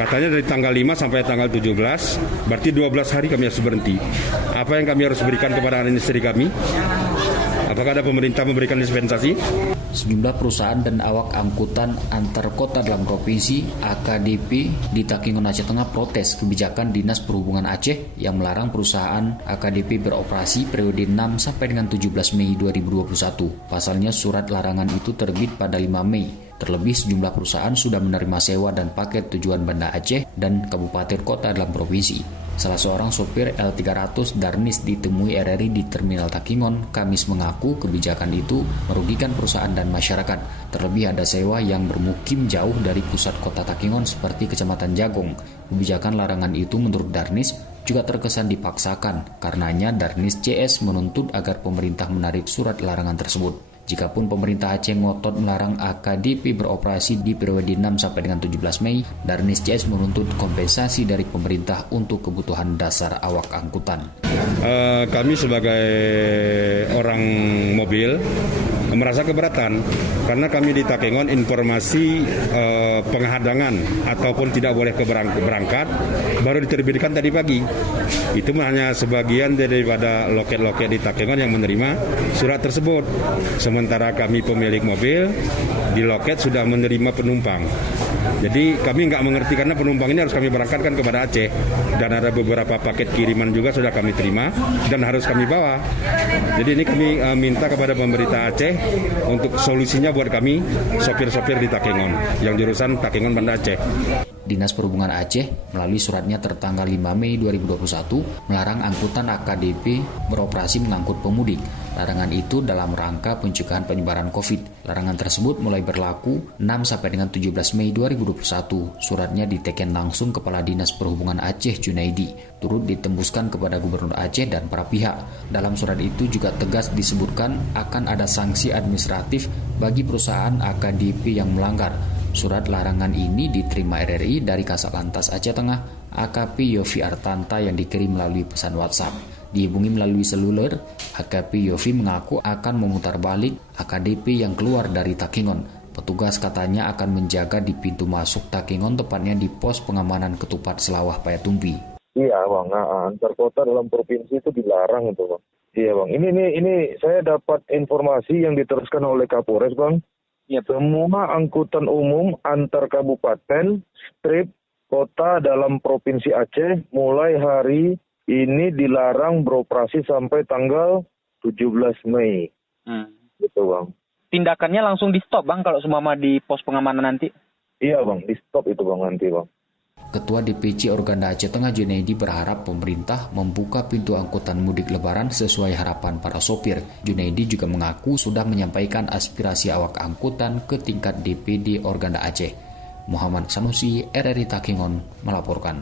Katanya dari tanggal 5 sampai tanggal 17, berarti 12 hari kami harus berhenti. Apa yang kami harus berikan kepada industri kami? Apakah ada pemerintah memberikan dispensasi? Sejumlah perusahaan dan awak angkutan antar kota dalam provinsi AKDP di Takengon Aceh Tengah protes kebijakan Dinas Perhubungan Aceh yang melarang perusahaan AKDP beroperasi periode 6 sampai dengan 17 Mei 2021. Pasalnya surat larangan itu terbit pada 5 Mei. Terlebih sejumlah perusahaan sudah menerima sewa dan paket tujuan Banda Aceh dan kabupaten kota dalam provinsi. Salah seorang sopir L300 Darnis ditemui RRI di Terminal Takengon, Kamis mengaku kebijakan itu merugikan perusahaan dan masyarakat. Terlebih ada sewa yang bermukim jauh dari pusat kota Takengon seperti Kecamatan Jagong. Kebijakan larangan itu menurut Darnis juga terkesan dipaksakan, karenanya Darnis CS menuntut agar pemerintah menarik surat larangan tersebut. Jikapun pemerintah Aceh ngotot melarang AKDP beroperasi di periode 6 sampai dengan 17 Mei, Darnis CS menuntut kompensasi dari pemerintah untuk kebutuhan dasar awak angkutan. Kami sebagai orang mobil merasa keberatan karena kami di Takengon informasi penghadangan ataupun tidak boleh berangkat baru diterbitkan tadi pagi. Itu hanya sebagian daripada loket-loket di Takengon yang menerima surat tersebut. Sementara kami pemilik mobil di loket sudah menerima penumpang. Jadi kami nggak mengerti karena penumpang ini harus kami berangkatkan kepada Aceh dan ada beberapa paket kiriman juga sudah kami terima dan harus kami bawa. Jadi ini kami minta kepada pemerintah Aceh untuk solusinya buat kami sopir-sopir di Takengon yang jurusan Takengon Banda Aceh. Dinas Perhubungan Aceh melalui suratnya tertanggal 5 Mei 2021 melarang angkutan AKDP beroperasi mengangkut pemudik. Larangan itu dalam rangka pencegahan penyebaran COVID. Larangan tersebut mulai berlaku 6 sampai dengan 17 Mei 2021. Suratnya diteken langsung Kepala Dinas Perhubungan Aceh Junaidi, turut ditembuskan kepada Gubernur Aceh dan para pihak. Dalam surat itu juga tegas disebutkan akan ada sanksi administratif bagi perusahaan AKDP yang melanggar. Surat larangan ini diterima RRI dari Kasat Lantas Aceh Tengah AKP Yofi Artanta yang dikirim melalui pesan WhatsApp. Dihubungi melalui seluler, AKP Yofi mengaku akan memutar balik AKDP yang keluar dari Takengon. Petugas katanya akan menjaga di pintu masuk Takengon, tepatnya di pos pengamanan Ketupat Selawah Payatumbi. Iya bang, antar kota dalam provinsi itu dilarang itu bang. Iya bang, ini saya dapat informasi yang diteruskan oleh Kapolres bang. Ya, semua angkutan umum antar kabupaten, strip, kota dalam provinsi Aceh mulai hari ini dilarang beroperasi sampai tanggal 17 Mei. Gitu bang. Tindakannya langsung di stop bang kalau semua di pos pengamanan nanti? Iya bang, di stop itu bang nanti bang. Ketua DPC Organda Aceh Tengah Junaidi berharap pemerintah membuka pintu angkutan mudik lebaran sesuai harapan para sopir. Junaidi juga mengaku sudah menyampaikan aspirasi awak angkutan ke tingkat DPD Organda Aceh. Muhammad Sanusi, RRI Takengon, melaporkan.